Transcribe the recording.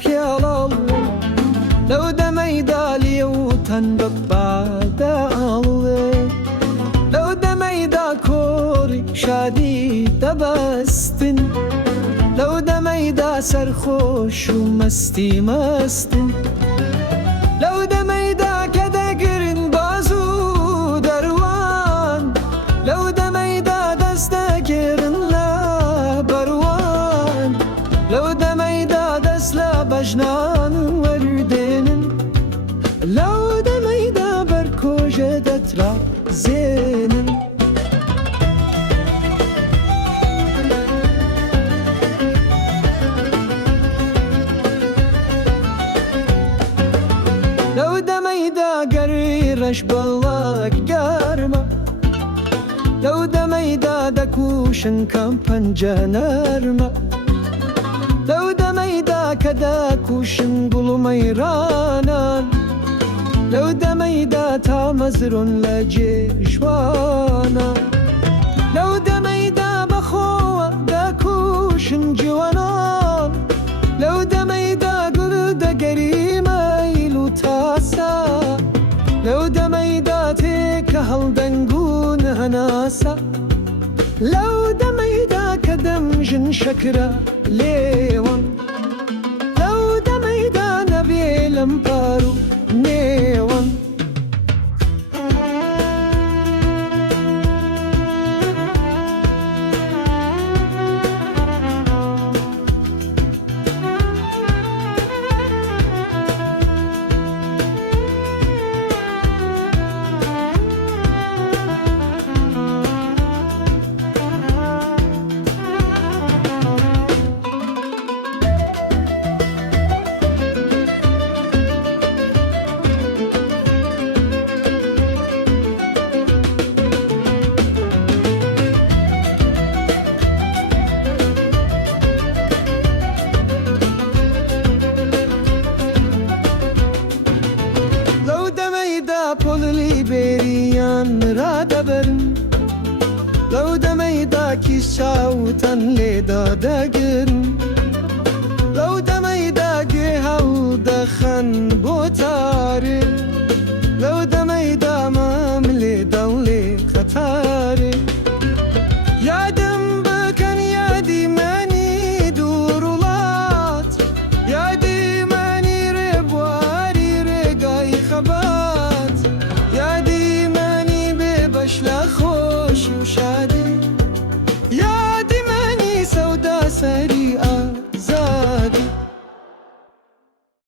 پیاڵەڵ لەو دەمەیدا لێوتەن بەباداڵێ لەو دەمەیدا کۆڕی شادی دەبەستن لەو دەمەیدا سەرخۆش و مەستی مەستن لەو دەمەیدا کە دەگرن باز و دەروان لەو دەمەیدا دەست دەگێرن لە بەروان لەو دەمەیدا دەست لە بەژنان وەردێنن لەو دەمەیدا بەرکۆژە دەترازێنن لەو دەمەیدا گەری ڕەش بەڵاک گەرمە لەو دەمەیدا دەکوشن کەم پەنجە نەرمە لەو دەمەیدا کە دەکوشن گوڵمەیرانان لەو دەمەیدا تا مەزرۆن لە جێژوانە لەو دەمەیدا بەخۆوە دەکوشن جوانان لەو دەمەیدا گوڵ دەگەریمەیل و تاسە لەو دەمەیدا تێکە هەڵدەنگون هەناسە لەو دەمەیدا کە دەمژن شەکرە لێوەم لەو دەمەیدا نەبێ لەم پار و نێوەم پۆلی بێریان ڕادەبەرن لەو دەمەیدا کیس چاوتەن لێدا دەگرن لەو دەمەیدا گوێ هەڵدەخەن بۆ تا